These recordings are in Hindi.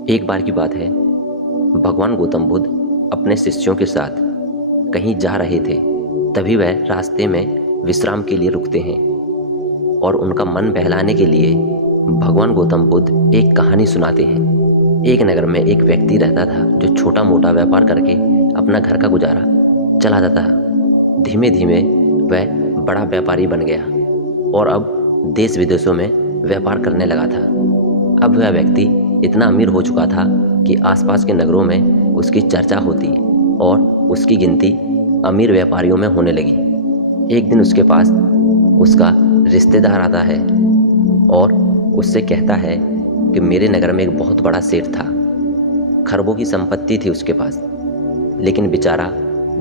एक बार की बात है। भगवान गौतम बुद्ध अपने शिष्यों के साथ कहीं जा रहे थे। तभी वह रास्ते में विश्राम के लिए रुकते हैं और उनका मन बहलाने के लिए भगवान गौतम बुद्ध एक कहानी सुनाते हैं। एक नगर में एक व्यक्ति रहता था जो छोटा मोटा व्यापार करके अपना घर का गुजारा चलाता था। धीमे धीमे वह बड़ा व्यापारी बन गया और अब देश विदेशों में व्यापार करने लगा था। अब वह व्यक्ति इतना अमीर हो चुका था कि आसपास के नगरों में उसकी चर्चा होती और उसकी गिनती अमीर व्यापारियों में होने लगी। एक दिन उसके पास उसका रिश्तेदार आता है और उससे कहता है कि मेरे नगर में एक बहुत बड़ा सेठ था। खरबों की संपत्ति थी उसके पास, लेकिन बेचारा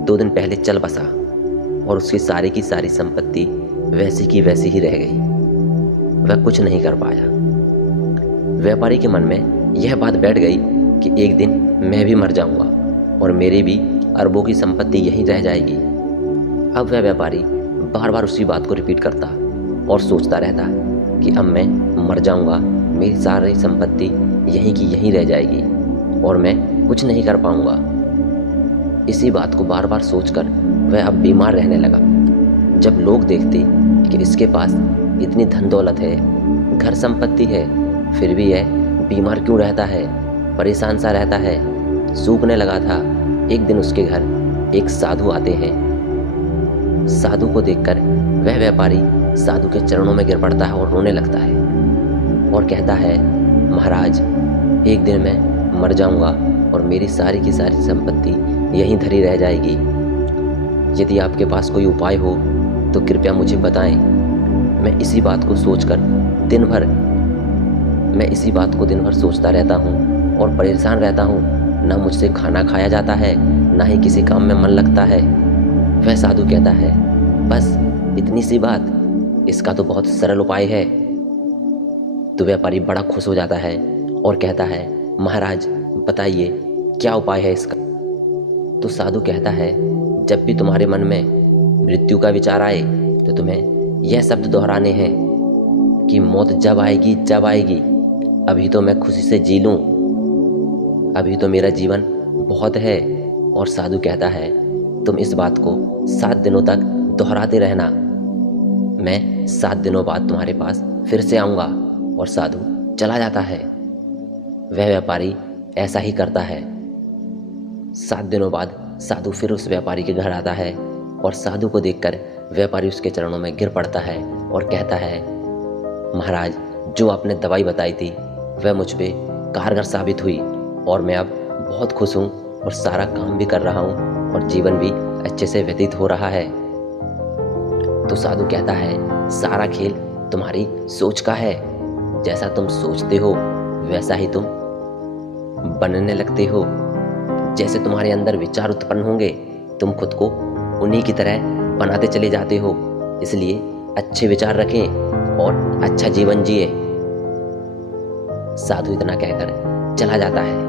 2 दिन पहले चल बसा और उसकी की सारी संपत्ति वैसी की वैसी ही रह गई। वह कुछ नहीं कर पाया। व्यापारी के मन में यह बात बैठ गई कि एक दिन मैं भी मर जाऊंगा और मेरी भी अरबों की संपत्ति यहीं रह जाएगी। अब वह व्यापारी बार बार उसी बात को रिपीट करता और सोचता रहता कि अब मैं मर जाऊंगा, मेरी सारी संपत्ति यहीं की यहीं रह जाएगी और मैं कुछ नहीं कर पाऊंगा। इसी बात को बार बार सोचकर वह अब बीमार रहने लगा। जब लोग देखते कि इसके पास इतनी धन दौलत है, घर संपत्ति है, फिर भी यह बीमार क्यों रहता है, परेशान सा रहता है, सूखने लगा था। एक दिन उसके घर एक साधु आते हैं। साधु को देखकर वह व्यापारी साधु के चरणों में गिर पड़ता है और रोने लगता है और कहता है, महाराज, एक दिन मैं मर जाऊंगा और मेरी सारी की सारी संपत्ति यहीं धरी रह जाएगी। यदि आपके पास कोई उपाय हो तो कृपया मुझे बताएं। मैं इसी बात को दिन भर सोचता रहता हूँ और परेशान रहता हूँ। ना मुझसे खाना खाया जाता है, ना ही किसी काम में मन लगता है। वह साधु कहता है, बस इतनी सी बात, इसका तो बहुत सरल उपाय है। तो व्यापारी बड़ा खुश हो जाता है और कहता है, महाराज बताइए क्या उपाय है इसका। तो साधु कहता है, जब भी तुम्हारे मन में मृत्यु का विचार आए तो तुम्हें यह शब्द दोहराने हैं कि मौत जब आएगी जब आएगी, अभी तो मैं खुशी से जी लूं, अभी तो मेरा जीवन बहुत है। और साधु कहता है, तुम इस बात को 7 दिनों तक दोहराते रहना, मैं 7 दिनों बाद तुम्हारे पास फिर से आऊँगा। और साधु चला जाता है। वह व्यापारी ऐसा ही करता है। 7 दिनों बाद साधु फिर उस व्यापारी के घर आता है और साधु को देखकर व्यापारी उसके चरणों में गिर पड़ता है और कहता है, महाराज, जो आपने दवाई बताई थी वह मुझ पे कारगर साबित हुई और मैं अब बहुत खुश हूँ और सारा काम भी कर रहा हूँ और जीवन भी अच्छे से व्यतीत हो रहा है। तो साधु कहता है, सारा खेल तुम्हारी सोच का है। जैसा तुम सोचते हो वैसा ही तुम बनने लगते हो। जैसे तुम्हारे अंदर विचार उत्पन्न होंगे, तुम खुद को उन्हीं की तरह बनाते चले जाते हो। इसलिए अच्छे विचार रखें और अच्छा जीवन जिए। साधु इतना कहकर चला जाता है।